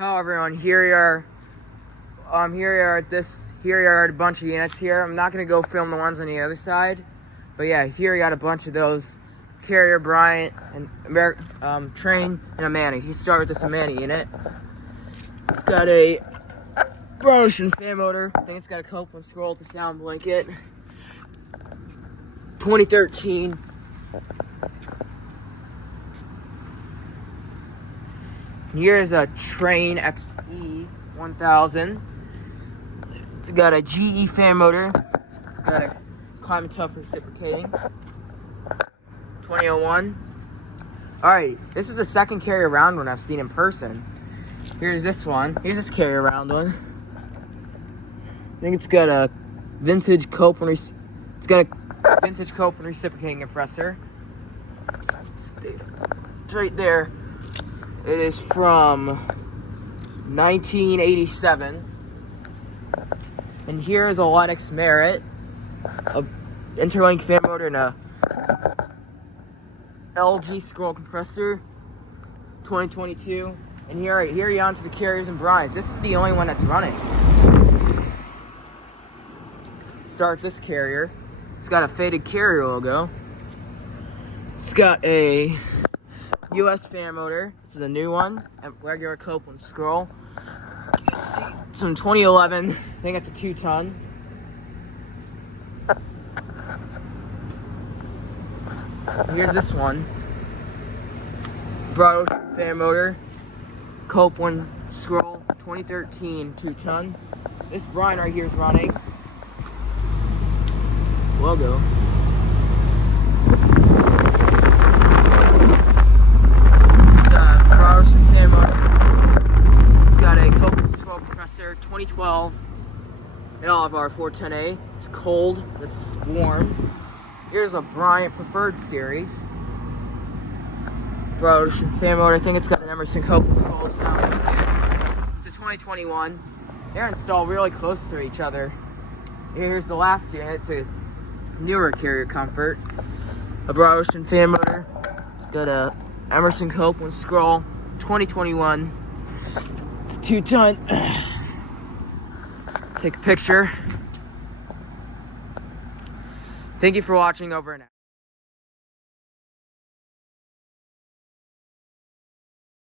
Hello everyone, here you are a bunch of units here. I'm not gonna go film the ones on the other side, but yeah, here you got a bunch of those Carrier, Bryant, and Trane and Amana. You start with this Amana unit. It's got a Bryant fan motor. I think it's got a Copeland scroll with the sound blanket. 2013. Here's a Trane XE 1000. It's got a GE fan motor. It's got a climate tough reciprocating. 2001. Alright, this is the second Carrier round one I've seen in person. Here's this one. Here's this Carrier round one. I think it's got a vintage Copeland. It's got a vintage Copeland reciprocating compressor. It's right there. It is from 1987. And here is a Lennox Merit, a interlink fan motor, and a LG scroll compressor, 2022. And here you're onto the Carriers and Bryants. This is the only one that's running. Start this Carrier. It's got a faded Carrier logo. It's got a US fan motor. This is a new one, a regular Copeland scroll. See, it's from 2011. I think it's a 2-ton. Here's this one. Bryant fan motor, Copeland scroll, 2013, 2-ton. This Bryant right here is running. Logo. It's got a Copeland scroll compressor, 2012. And all of our 410A. It's cold, it's warm. Here's a Bryant Preferred Series. Bryant fan motor. I think it's got an Emerson Copeland scroll sound. It's a 2021. They're installed really close to each other. Here's the last unit. It's a newer Carrier Comfort. A Bryant fan motor. It's got a Emerson Copeland scroll, 2021. It's a 2-ton. Take a picture. Thank you for watching. Over and out.